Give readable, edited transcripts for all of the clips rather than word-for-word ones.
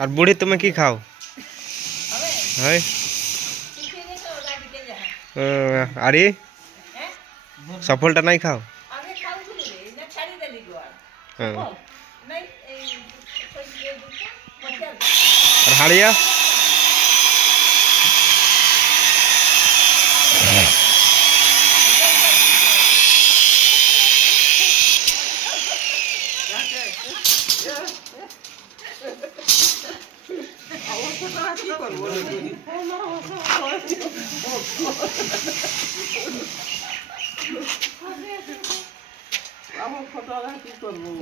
আর বুড়ি তুমি কি খাও? হয় আরে সফলটা নাই খাও? আর হাড়িয়া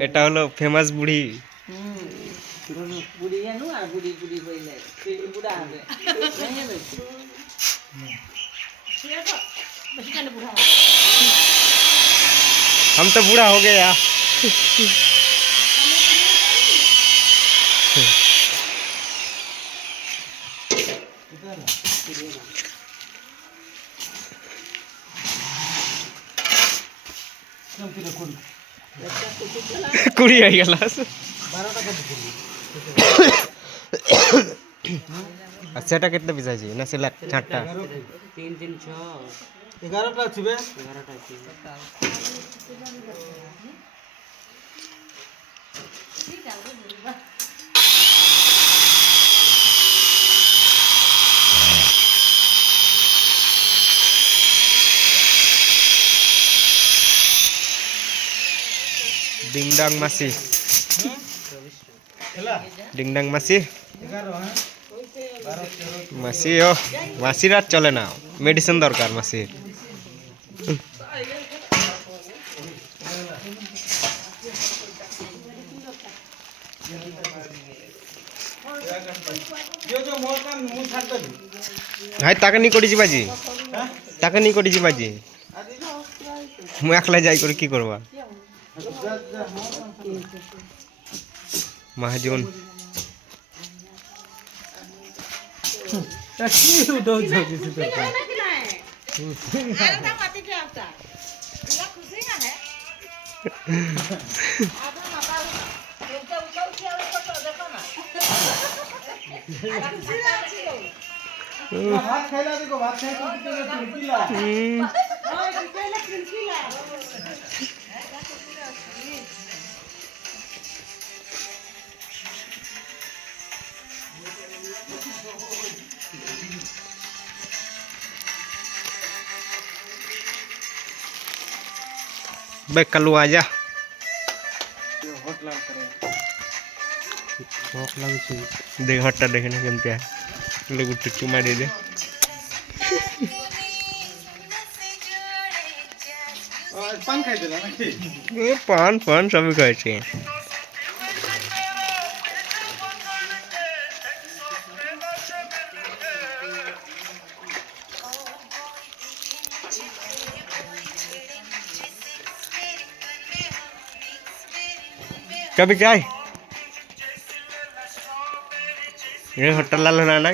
এটা হলো ফেমাস বুড়ি। বুড়ি জানো আর বুড়ি বুড়ি হইলে বুড়া হবে हम तो बूढ़ा हो गया। কুড়ি হয়ে গেল। সেটা কেটে পিছাইছি না সেটা চারটা 3 3 6 11টা আছে বে 11টা আছে ডিংডাং মাসি খেলা ডিংডাং মাসি 11 হ্যাঁ মাসি ও মাসির আর চলে না, মেডিসিন দরকার মাসির। হাই তাকে নি করি যাবাজি, তাকে নি করি যাবাজি, মু একলা যাই করে কি করবা মহাজন। ভাত খাইলা দেখো ভাত খাই কিলা বে কালু আজা দেখ হটটা দেখে না কেমতে লোক টুচু মারি দে পান খাই দিলা নাকি পান পান সবই খাইছে। कभी क्या है ये होटल लाल होना ना